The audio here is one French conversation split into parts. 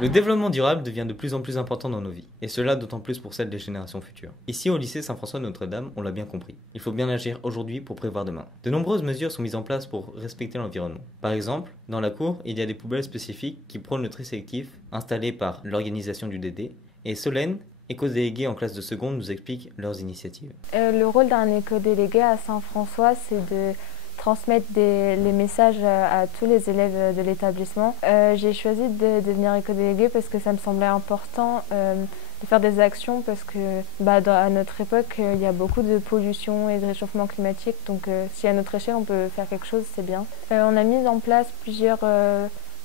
Le développement durable devient de plus en plus important dans nos vies, et cela d'autant plus pour celles des générations futures. Ici au lycée Saint-François-Notre-Dame, on l'a bien compris. Il faut bien agir aujourd'hui pour prévoir demain. De nombreuses mesures sont mises en place pour respecter l'environnement. Par exemple, dans la cour, il y a des poubelles spécifiques qui prônent le tri sélectif, installées par l'organisation du DD, et Solène, éco-déléguée en classe de seconde, nous explique leurs initiatives. Le rôle d'un éco-délégué à Saint-François, c'est de transmettre les messages à tous les élèves de l'établissement. J'ai choisi de devenir éco-déléguée parce que ça me semblait important de faire des actions parce que à notre époque, il y a beaucoup de pollution et de réchauffement climatique. Donc si à notre échelle, on peut faire quelque chose, c'est bien. On a mis en place plusieurs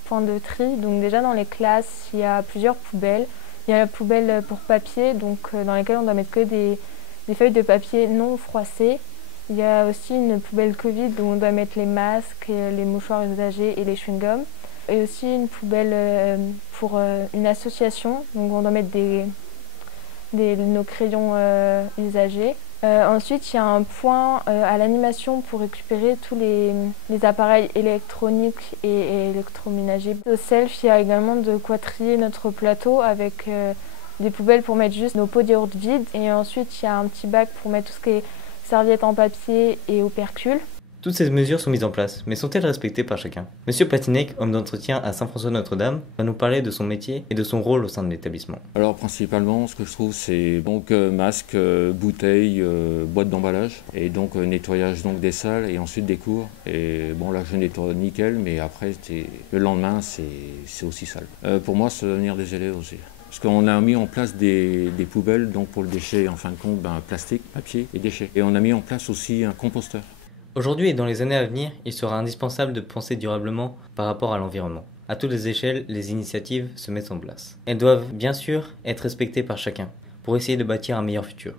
points de tri. Donc déjà dans les classes, il y a plusieurs poubelles. Il y a la poubelle pour papier, donc dans laquelle on doit mettre que des feuilles de papier non froissées. Il y a aussi une poubelle Covid où on doit mettre les masques, les mouchoirs usagés et les chewing-gums. Et aussi une poubelle pour une association, donc on doit mettre nos crayons usagés. Ensuite, il y a un point à l'animation pour récupérer tous les appareils électroniques et électroménagers. Au self, il y a également de quoi trier notre plateau avec des poubelles pour mettre juste nos pots de yaourt vides. Et ensuite, il y a un petit bac pour mettre tout ce qui est serviettes en papier et opercules. Toutes ces mesures sont mises en place, mais sont-elles respectées par chacun? Monsieur Patinec, homme d'entretien à Saint-François-Notre-Dame, va nous parler de son métier et de son rôle au sein de l'établissement. Alors principalement, ce que je trouve, c'est donc masque, bouteilles, boîtes d'emballage, et donc nettoyage donc des salles et ensuite des cours. Et bon là, je nettoie nickel, mais après le lendemain, c'est aussi sale. Pour moi, c'est l'avenir des élèves aussi. Parce qu'on a mis en place des poubelles donc pour le déchet, en fin de compte, plastique, papier et déchets. Et on a mis en place aussi un composteur. Aujourd'hui et dans les années à venir, il sera indispensable de penser durablement par rapport à l'environnement. À toutes les échelles, les initiatives se mettent en place. Elles doivent bien sûr être respectées par chacun pour essayer de bâtir un meilleur futur.